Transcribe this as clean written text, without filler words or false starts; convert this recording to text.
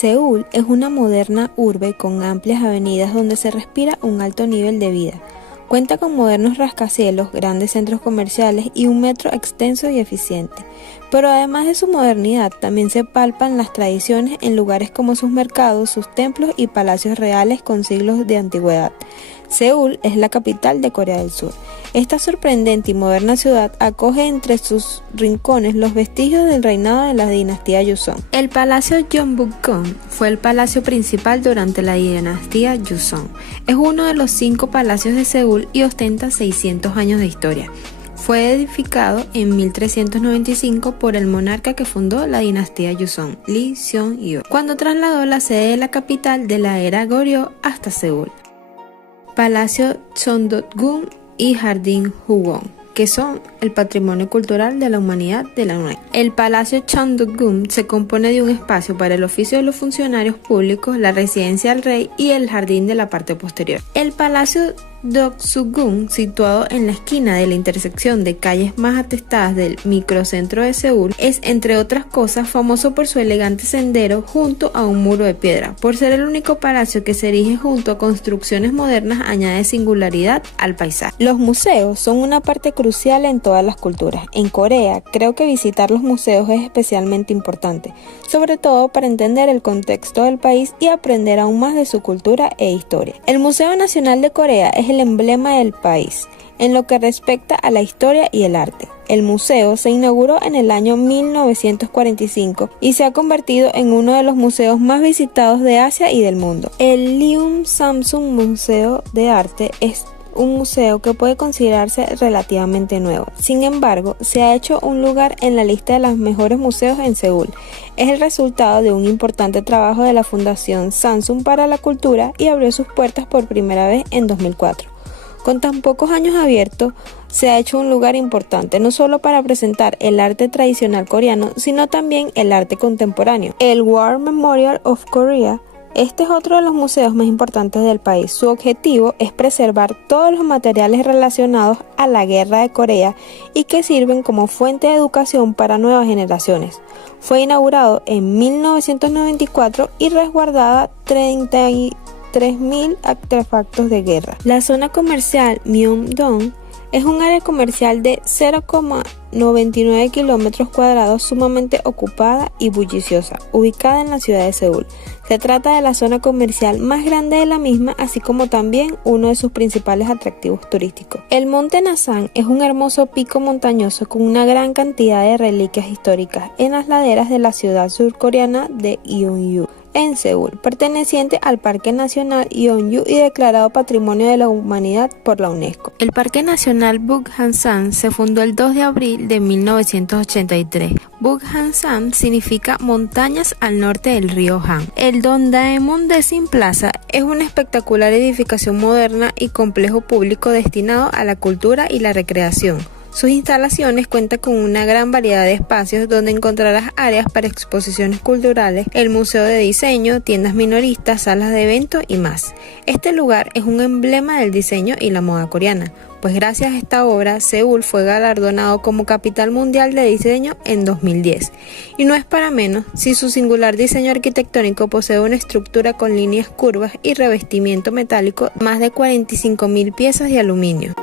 Seúl es una moderna urbe con amplias avenidas donde se respira un alto nivel de vida. Cuenta con modernos rascacielos, grandes centros comerciales y un metro extenso y eficiente. Pero además de su modernidad, también se palpan las tradiciones en lugares como sus mercados, sus templos y palacios reales con siglos de antigüedad. Seúl es la capital de Corea del Sur. Esta sorprendente y moderna ciudad acoge entre sus rincones los vestigios del reinado de la dinastía Joseon. El Palacio Gyeongbokgung fue el palacio principal durante la dinastía Joseon. Es uno de los 5 palacios de Seúl y ostenta 600 años de historia. Fue edificado en 1395 por el monarca que fundó la dinastía Joseon, Lee Seong-yeol, cuando trasladó la sede de la capital de la era Goryeo hasta Seúl. Palacio Cheondeokgung y Jardín Hugong, que son el Patrimonio Cultural de la Humanidad de la UNESCO. El Palacio Cheondeokgung se compone de un espacio para el oficio de los funcionarios públicos, la residencia del rey y el jardín de la parte posterior. El Palacio Doksu-gung, situado en la esquina de la intersección de calles más atestadas del microcentro de Seúl, es, entre otras cosas, famoso por su elegante sendero junto a un muro de piedra. Por ser el único palacio que se erige junto a construcciones modernas, añade singularidad al paisaje. Los museos son una parte crucial en todas las culturas. En Corea, creo que visitar los museos es especialmente importante, sobre todo para entender el contexto del país y aprender aún más de su cultura e historia. El Museo Nacional de Corea es el emblema del país en lo que respecta a la historia y el arte. El museo se inauguró en el año 1945 y se ha convertido en uno de los museos más visitados de Asia y del mundo. El Leum Samsung Museo de Arte es un museo que puede considerarse relativamente nuevo. Sin embargo, se ha hecho un lugar en la lista de los mejores museos en Seúl. Es el resultado de un importante trabajo de la Fundación Samsung para la Cultura y abrió sus puertas por primera vez en 2004. Con tan pocos años abiertos, se ha hecho un lugar importante no solo para presentar el arte tradicional coreano, sino también el arte contemporáneo. El War Memorial of Korea. Este es otro de los museos más importantes del país. Su objetivo es preservar todos los materiales relacionados a la Guerra de Corea y que sirven como fuente de educación para nuevas generaciones. Fue inaugurado en 1994 y resguardaba 33.000 artefactos de guerra. La zona comercial Myeongdong es un área comercial de 0,99 kilómetros cuadrados sumamente ocupada y bulliciosa, ubicada en la ciudad de Seúl. Se trata de la zona comercial más grande de la misma, así como también uno de sus principales atractivos turísticos. El monte Nasan es un hermoso pico montañoso con una gran cantidad de reliquias históricas en las laderas de la ciudad surcoreana de Yeonju, en Seúl, perteneciente al Parque Nacional Yeonju y declarado Patrimonio de la Humanidad por la UNESCO. El Parque Nacional Bukhansan se fundó el 2 de abril de 1983. Bukhansan significa montañas al norte del río Han. El Dongdaemun Daesin Plaza es una espectacular edificación moderna y complejo público destinado a la cultura y la recreación. Sus instalaciones cuentan con una gran variedad de espacios donde encontrarás áreas para exposiciones culturales, el museo de diseño, tiendas minoristas, salas de eventos y más. Este lugar es un emblema del diseño y la moda coreana, pues gracias a esta obra, Seúl fue galardonado como Capital Mundial de Diseño en 2010. Y no es para menos si su singular diseño arquitectónico posee una estructura con líneas curvas y revestimiento metálico, más de 45.000 piezas de aluminio.